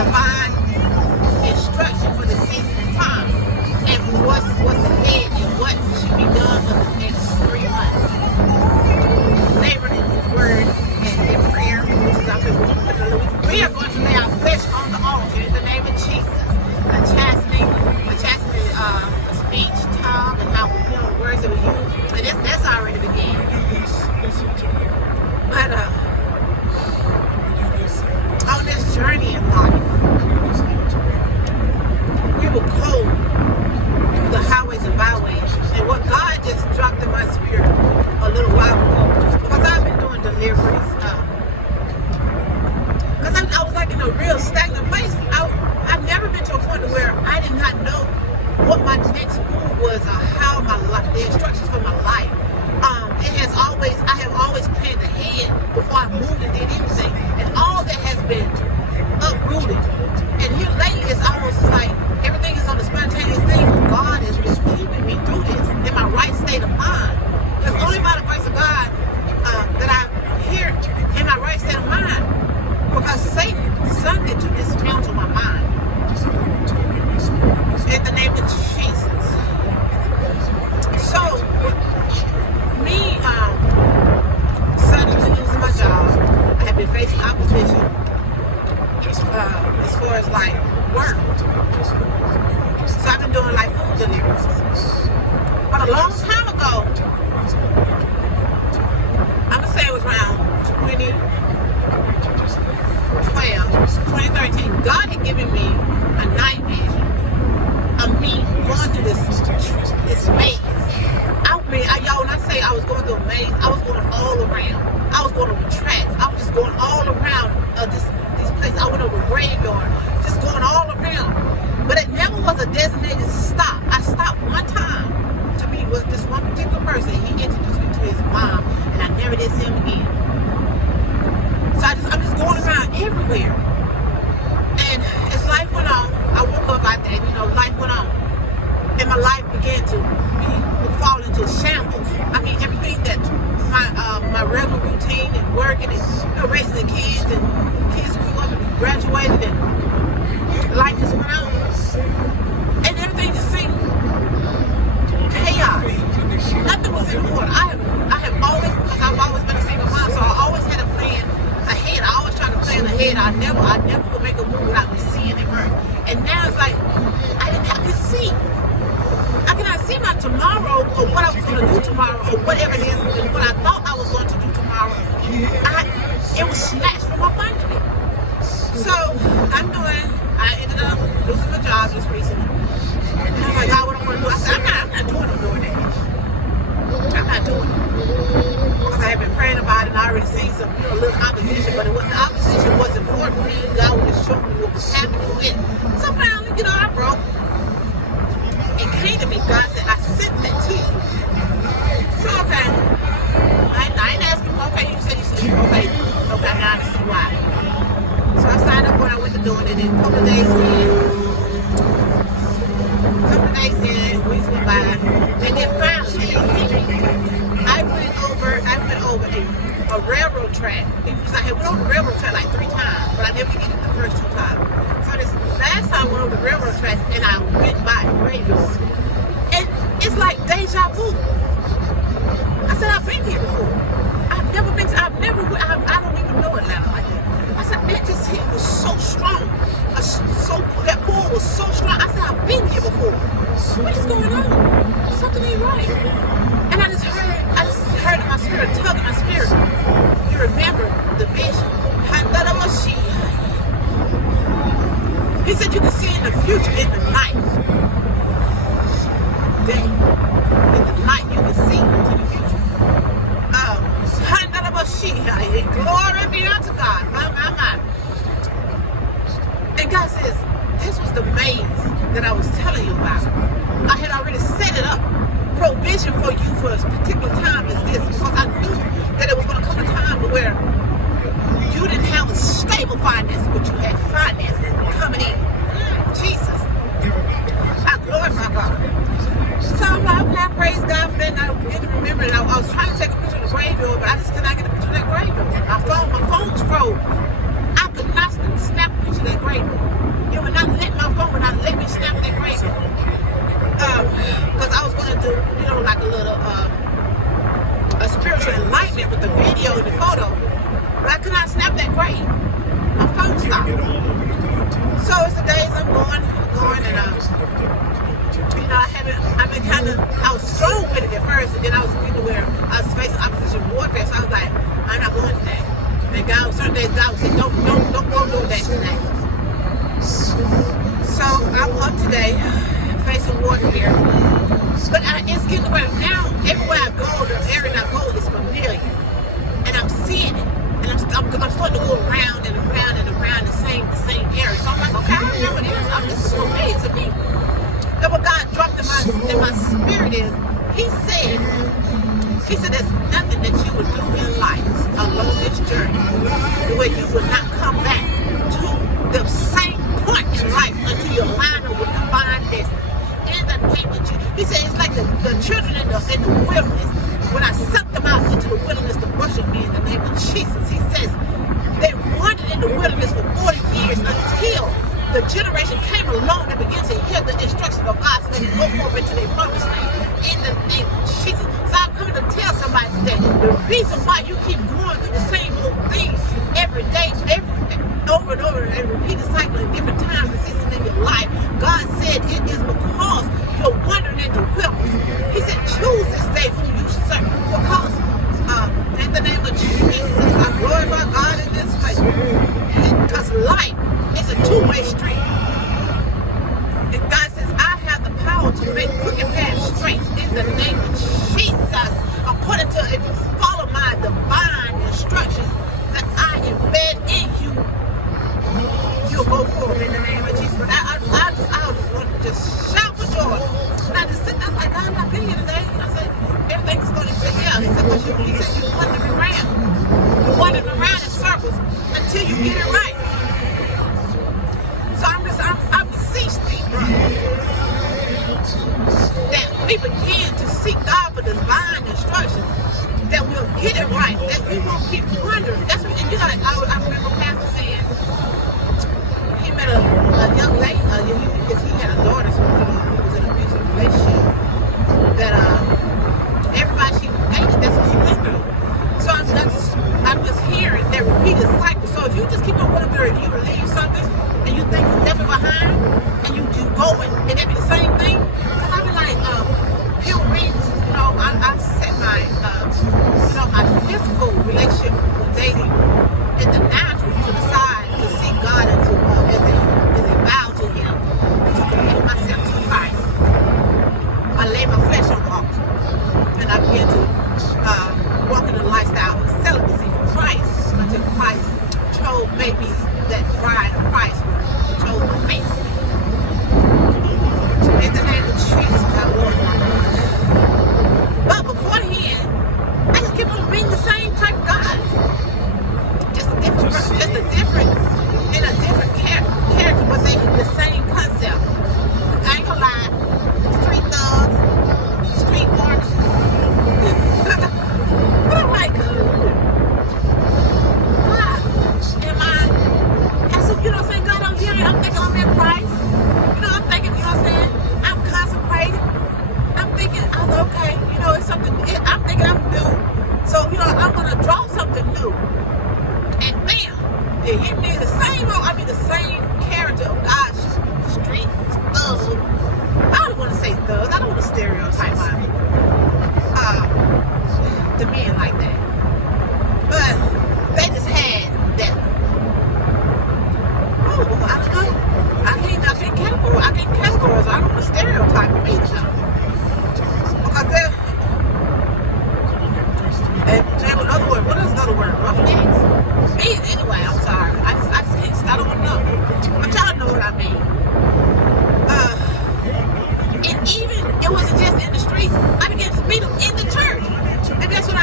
divine instruction for the season and time, and what's ahead and what should be done for the next 3 months. Laboring in His Word and in prayer, which is our we are going to lay our flesh on the altar in the name of Jesus. A chastening speech, tongue, and how the words that we use, and that's already began. But on this journey in life, we will go through the highways and byways. And what God just dropped in my spirit a little while ago, because I've been doing deliveries, because I was like in a real stagnant place. I've never been to a point where I did not know what my next move was or how my life, the instructions for my life. I have always planned ahead before I moved and did anything, and all that has been uprooted. And here lately, it's almost like everything is on the spontaneous thing. God has been keeping me through this in my right state of mind. It's only by the grace of God that I'm here in my right state of mind, because Satan sunk it to dismantle my mind. In the name of Jesus. So, me suddenly losing my job, I have been facing opposition as far as like work. So I've been doing like food deliveries. But a long time ago, I'm gonna say it was around 2013, God had given me a night vision of me going through this maze. Y'all, when I say I was going through a maze, I was going all around. I was going over tracks. I was just going all around this place. I went over a graveyard, just going all around. But it never was a designated stop. I stopped one time to meet with this one particular person. He introduced me to his mom, and I never did see him again. So I'm just going around everywhere. And as life went on, I woke up out there, life went on. And my life began to fall into shambles. I mean, everything that my regular routine and working and raising the kids, and kids grew up and graduated, and life just went on. And everything just seemed chaos. Nothing was in order. I've always been a single mom, so I always had a plan ahead. I always tried to plan ahead. I never would make a move without me seeing it first. And now it's like I could see. I cannot see my tomorrow, or what I was going to do tomorrow, or whatever it is, and what I thought I was going to do tomorrow. It was snatched from my mind. So I ended up losing my job just recently. And I'm like, God, what I'm going to do? I said, I'm not doing no DoorDash. I'm not doing it. Because I had been praying about it, and I already seen some little opposition, but the opposition wasn't for me. God was just showing me what was happening with it. So finally, I broke. It came to me, God said, I sent that to you. So, okay. I ain't asking, okay, you said, okay, now I see why. So I signed up when I went to doing it, and a couple of days in, weeks went by, and then finally, I went over a railroad track. I had went over the railroad track like 3 times, but I never did it the first 2 times. So this last time I went over the railroad tracks, and I went by the graveyard. And it's like deja vu. I said, I've been here before. I don't even know Atlanta like that. I said, that just hit was so strong. That pull was so strong. I said, I've been here before. What is going on? Something ain't right. And I just heard in my spirit, tug in my spirit. You remember the vision. He said you can see in the future in the night. Day. In the night you can see into the future. Glory be unto God. My. And God says, this was the maze that I was telling you about. I had already set it up. Provision for you for a particular time is this. Because I knew that it was going to come a time where you didn't have a stable finance, but you had finance coming in. Jesus. I glorify God. So I'm like, okay, I praise God for that. And I didn't remember it. I was trying to take a picture of the graveyard, but I just could not get a picture of that graveyard. My phone was froze. I could not snap a picture of that graveyard. getting away. Now, everywhere I go, the area I go is familiar. And I'm seeing it. And I'm starting to go around and around and around the same area. So I'm like, okay, I don't know what it is. This is familiar to me. And what God dropped in my spirit is, He said there's nothing that you would do in life along this journey where you would not come back to the same point in life until you line up with divine destiny. In the name of Jesus. He said it's like the children in the wilderness. When I sent them out into the wilderness to worship me in the name of Jesus, He says they wandered in the wilderness for 40 years until the generation came along and began to hear the instructions of God so they can go forth into their promised land in the name of Jesus. So I'm coming to tell somebody today, the reason why you keep going through the same old thing every day, over and over, and repeat the cycle in different times and seasons in your life, God said it is because you're wandering in the wilderness. He said choose this day who you serve, because in the name of Jesus, I glorify God in this place, because life is a two-way street. And God says, I have the power to make crooked paths straight in the name of Jesus. According to, if you follow my divine instructions that I embed in you, you'll go forward in the name of Jesus. But I just want to just shout for joy. And I just sit there, I was like, God, I've been here today. And I said, everything's starting to say, yeah. He said, you're wandering around. You're wandering around in circles until you get it right. So I beseech thee, brother, that we begin to seek God for divine instructions, that we'll get it right, that we won't keep wondering. That's what, and you know, I remember Pastor saying, he met a young lady, because he had a daughter who was in an abusive relationship, that everybody she dated, that's what she went through. So I'm just hearing that repeated cycle. So if you just keep on wondering, you believe something, and you think you're definitely behind, and you go and it be the same thing, because I be like, he'll read, you know, I set my, my physical relationship with dating in the natural to the side to seek God and to, as a vow to Him, to commit myself to Christ. I lay my flesh on the altar, and I begin to walk in a lifestyle of celibacy for Christ until Christ made me that bride of Christ chose to make me. In the name of Jesus, I love you. But beforehand, I just kept on being the same type of God. Just a different character, but they the same concept. I ain't gonna lie, street thugs, street artists. But I'm like, you know what I'm saying? God, I'm here. I'm thinking I'm in Christ. You know, I'm thinking, you know what I'm saying? I'm consecrated. I'm thinking, I'm okay. You know, it's something, I'm thinking I'm new. So, you know, I'm going to draw something new. And bam, it hit me the same character of God's street thugs. I don't want to say thugs. I don't want to stereotype the men like that. But they just had that. I don't know. I can't categorize. I don't want to stereotype them either. Because they're, and another word, what is another word? Roughnecks? Anyway, I'm sorry. I just can't, I don't know. But y'all know what I mean. And even, it wasn't just in the streets. I began to meet them in the church. And that's what I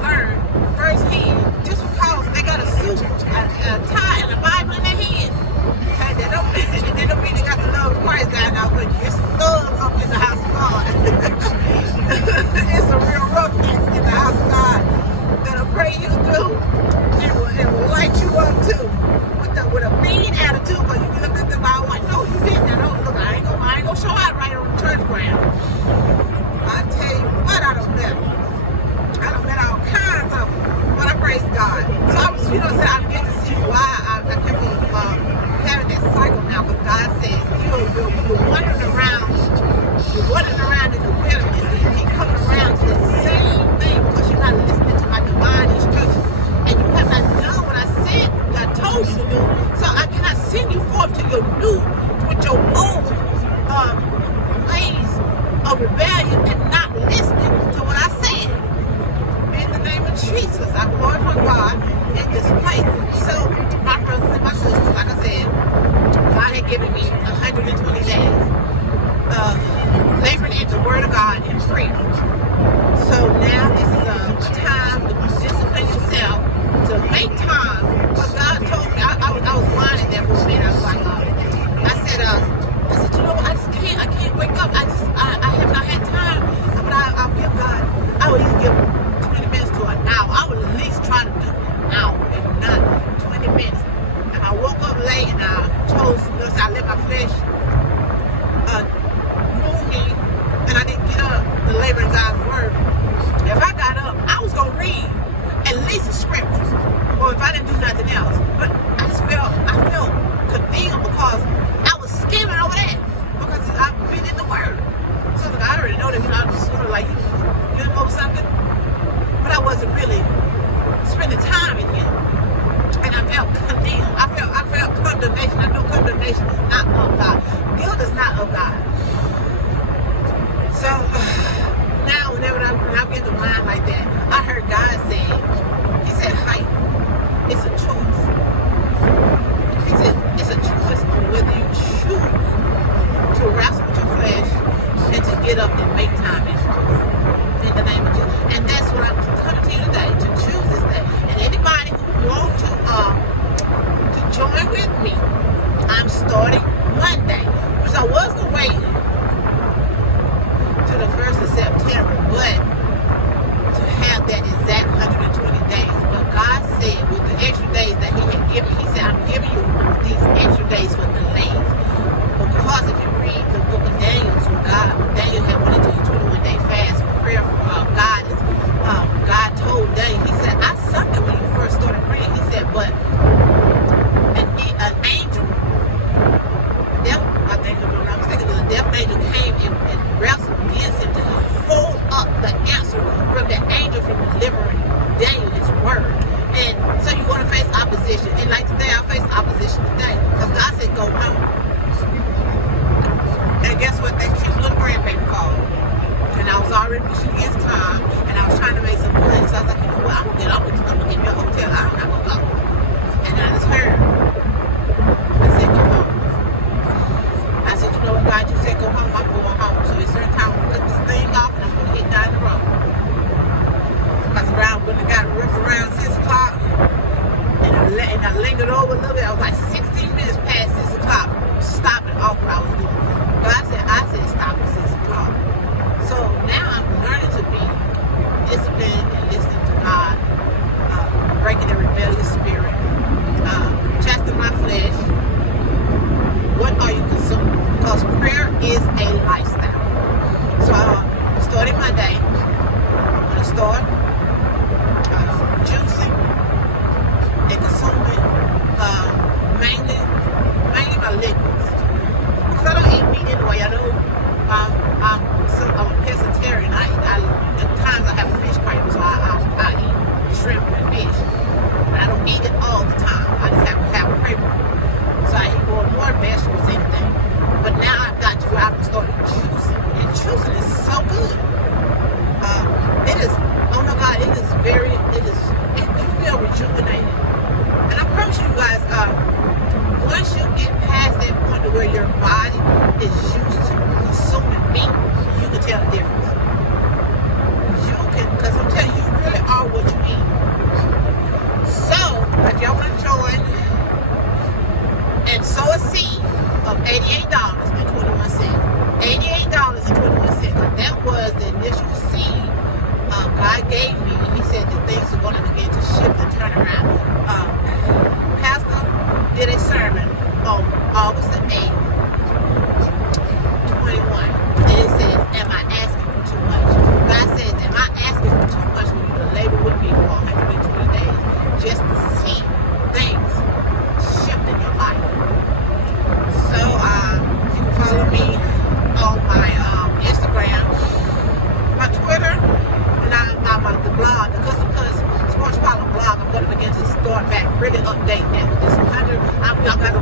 learned firsthand. Just because they got a suit, a tie, and a Bible in their hand. They don't mean they got the love of Christ down out, but it's thugs up in the house of God. It's a real roughnecks in the house of God that'll pray you through and will light you up too with a mean attitude. But you be looking at them all like, no, you didn't. Look, I ain't gonna show out right on the church ground. I tell you what, I don't met all kinds of them, but I praise God. So I was, you know, I'm getting to see why I kept on having that cycle now, because God said you're wandering around in the wilderness, and you keep coming around to the same thing because you're not listening to my divine instructions, and you have not done what I said, what I told you to do. So I cannot send you forth to your new, with your old ways of rebellion and not prayer. So now this is a time to discipline yourself to make time. But God told me, I was whining there for a minute. I was like, I said, you know what, I can't wake up. I have not had time. But I'll give God, I will either give 20 minutes to an hour. I would at least try to do an hour, if not 20 minutes. And I woke up late and I chose, I let my flesh move me, and I didn't get up to labor in God's word. If I got up, I was going to read at least the scriptures, or if I didn't do nothing else. But I felt condemned because I was skimming over that, because I've been in the word. So I already know that, I was sort of like, you know something? But I wasn't really spending time in Him. And I felt condemned. I felt condemnation. I know condemnation is not of God. Guilt is not of God. So now when I get to whine like that, I heard God say, He said, "Height, it's a choice." He said, it's a choice on whether you choose to wrestle with your flesh and to get up and make time in the name of Jesus. And that's what I'm coming to you today, to choose this day. And anybody who wants to join with me, I'm starting Monday, which I was going to wait to the 1st of September, but to have that exact 120 days. But God said with the extra days that He had given, He said, I'm giving you these extra days for delays. Because if you read the book of Daniel, when Daniel had went into a 21-day fast for prayer for guidance, God told Daniel, He said, I sunk it when you first started praying. He said, but an angel, I think, if I'm not mistaken, the death angel came and wrestled against him to hold up the answer from the angel from delivering Daniel his word. And so you're going to face opposition. And like today, I faced opposition today because God said, go home. And guess what? That cute little grandbaby called. And I was already pushing against time, and I was trying to make some money. So I was like, you know what? I'm going to get me a hotel. I'm not going to go. And I just heard. I said, go home. I said, you know what, God, you said go home. I'm going home. So it's certain time I'm going to cut this thing off, and I'm going to hit down the road. Because when I got rough around 6 o'clock, and I lingered over a little bit, I was like 16 minutes past 6 o'clock, stopping off what I was doing. God said, I said stop at 6 o'clock. So now I'm learning to be disciplined and listening to God, breaking the rebellious spirit, chastening my flesh. What are you consuming? Because prayer is a lifestyle. So starting my day, I'm going to start juicing and consuming mainly my liquids. Because I don't eat meat anyway. I know I'm a pescatarian. At times I have a fish craving, so I eat shrimp and fish. But I don't eat it all the time. I just have a craving. So I eat more vegetables than anything. But now I've got to go out and start juicing. And juicing is so good. It is, oh my God, you feel rejuvenated. And I promise you guys, once you get past that point to where your body is used to consuming meat, you can tell the difference. Because I'm telling you, you really are what you eat. So, if y'all want to join and sow a seed of $88.21, $88.21, that was the initial seed God gave me. He said that things are going to begin to shift and turn around. Pastor did a sermon on August the 8th, 21. And it says, am I asking for too much? God says, am I asking for too much for you to labor with me for 120 days just to see things shift in your life? So you can follow me on my Instagram, my Twitter, and the blog, the Custom Cuts Sports Pilot blog. I'm going to begin to start back, really updating that with this 100. Y'all got to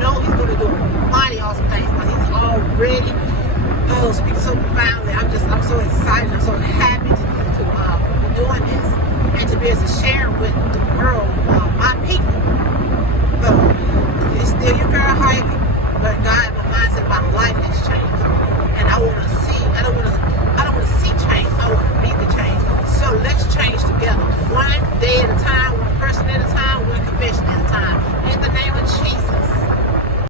know he's going to do mighty awesome things. But he's already speaking so profoundly. I'm so excited. I'm so happy.